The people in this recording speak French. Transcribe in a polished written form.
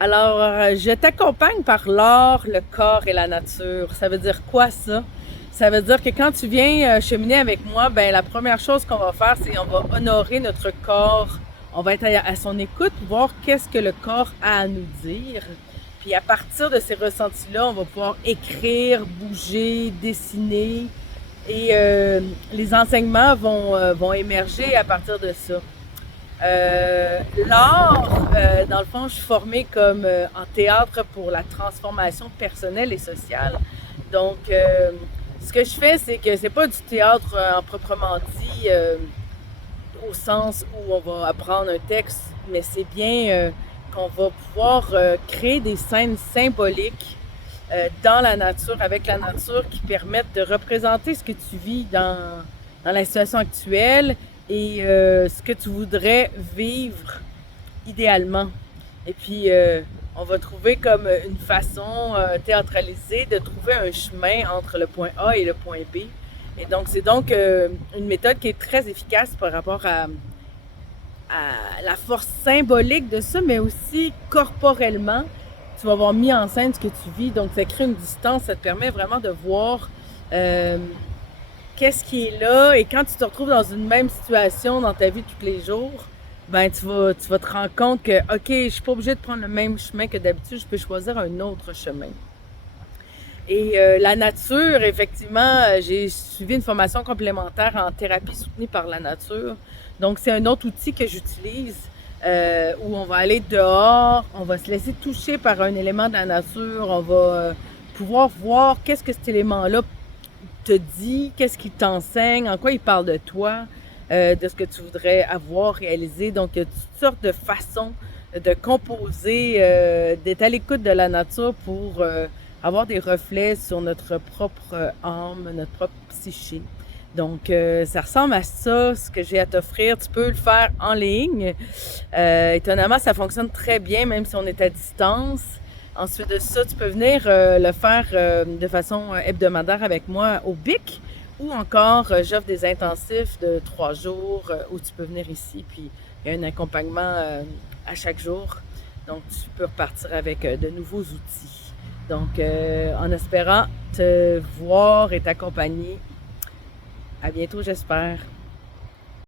Alors, je t'accompagne par l'art, le corps et la nature. Ça veut dire quoi ça? Ça veut dire que quand tu viens cheminer avec moi, ben la première chose qu'on va faire, c'est on va honorer notre corps. On va être à son écoute, voir qu'est-ce que le corps a à nous dire. Puis à partir de ces ressentis-là, on va pouvoir écrire, bouger, dessiner, et les enseignements vont émerger à partir de ça. L'art, dans le fond, je suis formée comme en théâtre pour la transformation personnelle et sociale. Donc, ce que je fais, c'est que c'est pas du théâtre en proprement dit, au sens où on va apprendre un texte, mais c'est bien qu'on va pouvoir créer des scènes symboliques dans la nature, avec la nature, qui permettent de représenter ce que tu vis dans la situation actuelle et ce que tu voudrais vivre idéalement. Et puis, on va trouver comme une façon théâtralisée de trouver un chemin entre le point A et le point B. Et donc, c'est donc une méthode qui est très efficace par rapport à la force symbolique de ça, mais aussi corporellement. Tu vas avoir mis en scène ce que tu vis, donc ça crée une distance, ça te permet vraiment de voir euh, qu'est-ce qui est là. Et quand tu te retrouves dans une même situation dans ta vie de tous les jours, ben tu vas te rendre compte que, OK, je suis pas obligée de prendre le même chemin que d'habitude, je peux choisir un autre chemin. Et la nature, effectivement, j'ai suivi une formation complémentaire en thérapie soutenue par la nature. Donc, c'est un autre outil que j'utilise où on va aller dehors, on va se laisser toucher par un élément de la nature, on va pouvoir voir qu'est-ce que cet élément-là te dit, qu'est-ce qu'il t'enseigne, en quoi il parle de toi, de ce que tu voudrais avoir réalisé. Donc, il y a toutes sortes de façons de composer, d'être à l'écoute de la nature pour avoir des reflets sur notre propre âme, notre propre psyché. Donc, ça ressemble à ça, ce que j'ai à t'offrir. Tu peux le faire en ligne. Étonnamment, ça fonctionne très bien, même si on est à distance. Ensuite de ça, tu peux venir le faire de façon hebdomadaire avec moi au BIC ou encore j'offre des intensifs de 3 jours où tu peux venir ici, puis il y a un accompagnement à chaque jour. Donc, tu peux repartir avec de nouveaux outils. Donc, en espérant te voir et t'accompagner. À bientôt, j'espère.